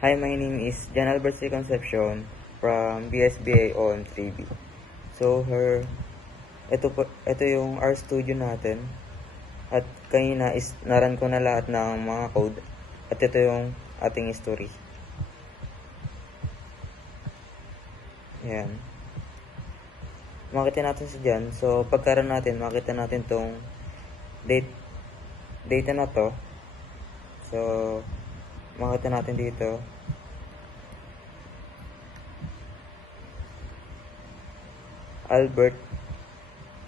Hi, my name is Jan Albert C. Concepcion from BSBA on 3B. So, ito yung R Studio natin. At kanina is naran ko na lahat ng mga code. At ito yung ating history. Ayan. Makita natin si Jan. So, pagkaroon natin, makita natin tong data na to. So, makita natin dito. Albert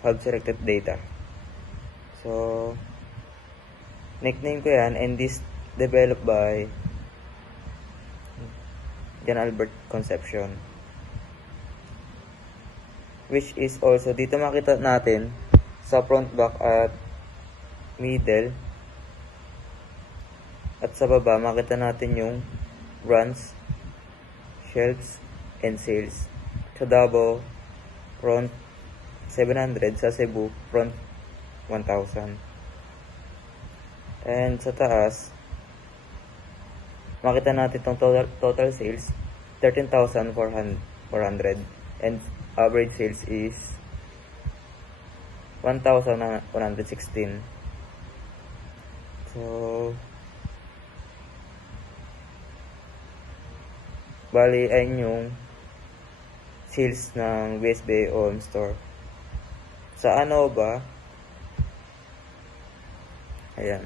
have selected data. So, nickname ko yan, and this developed by Jan Albert Concepcion. Which is also, dito makita natin sa front, back, at middle. At sa baba, makita natin yung runs, shelves, and sales. Sa Davao, front 700, sa Cebu, front 1,000. And sa taas, makita natin itong total sales, 13,400. And average sales is 1,116. So, bali ay yung sales ng BSBA Home Store. Sa ano ba? Ayan.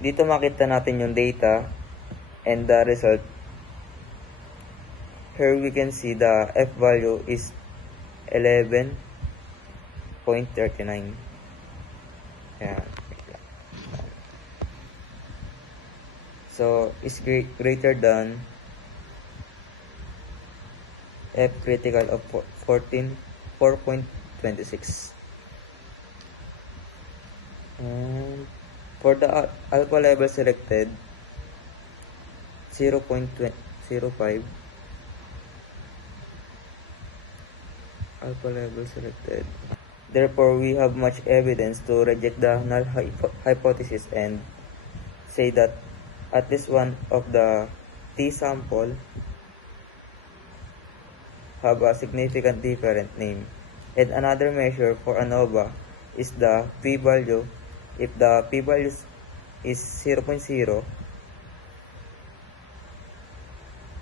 Dito makita natin yung data and the result. Here we can see the F value is 11.39. Ayan. So, is greater than F critical of 4.26. And for the alpha level selected, 0.05. Alpha level selected. Therefore, we have much evidence to reject the null hypothesis and say that at least one of the T sample have a significant different name. And another measure for ANOVA is the p-value. If the p-value is 0.0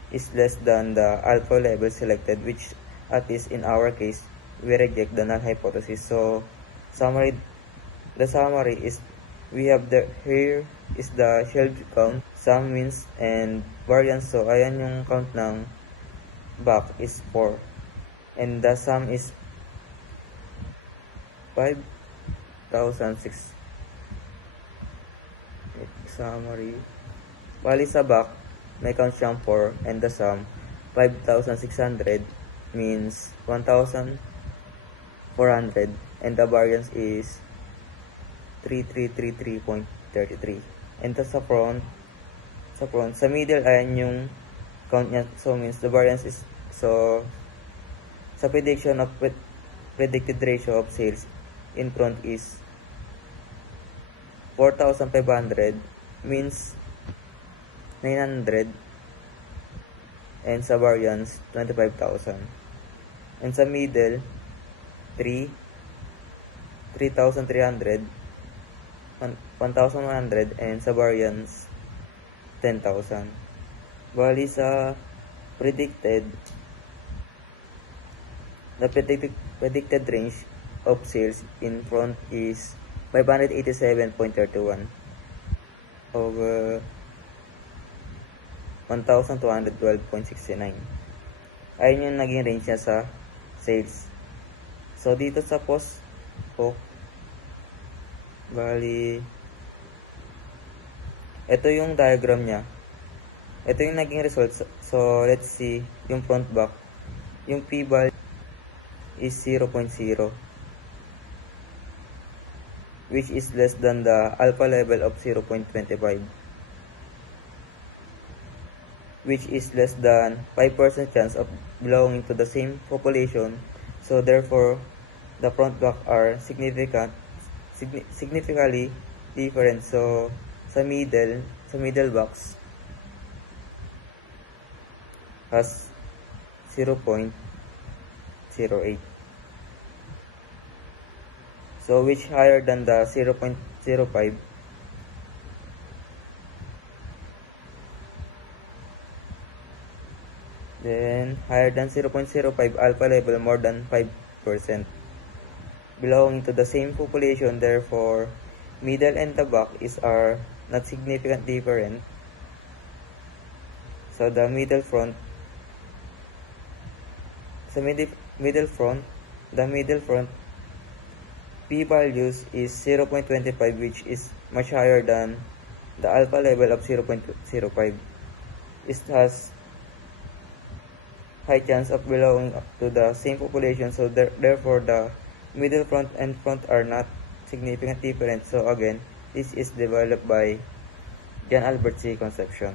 is less than the alpha level selected, which at least in our case, we reject the null hypothesis. So, the summary is, we have here is the shelf count, sum, means, and variance. So, ayan yung count ng back is 4. And the sum is 5,006. Summary. Bali sa back, may count siyang 4, and the sum, 5,600, means 1,400, and the variance is 3333.33. And sa front, sa middle, ayan yung count niya. So, means the variance is, so, sa prediction of predicted ratio of sales in front is 4,500, means 900, and sa variance 25,000. And sa middle, 3,300, 1,100, and sa variance 10,000. Bali sa predicted, the predicted range of sales in front is 587.31 over 1,212.69. Ayun yung naging range niya sa sales. So, dito sa post hook, bali, ito yung diagram niya. Ito yung naging results. So, let's see yung front back. Yung p-value is 0.0, which is less than the alpha level of 0.25, which is less than 5% chance of belonging to the same population. So therefore, the front back are significantly different. So sa middle box has 0.08. So which higher than the 0.05, then higher than 0.05 alpha level more than 5% belonging to the same population. Therefore, middle and the back are not significantly different. So the middle front, the middle front p values is 0.25, which is much higher than the alpha level of 0.05. It has high chance of belonging to the same population, so therefore the middle front and front are not significantly different. So again, this is developed by John Albert C. Concepcion.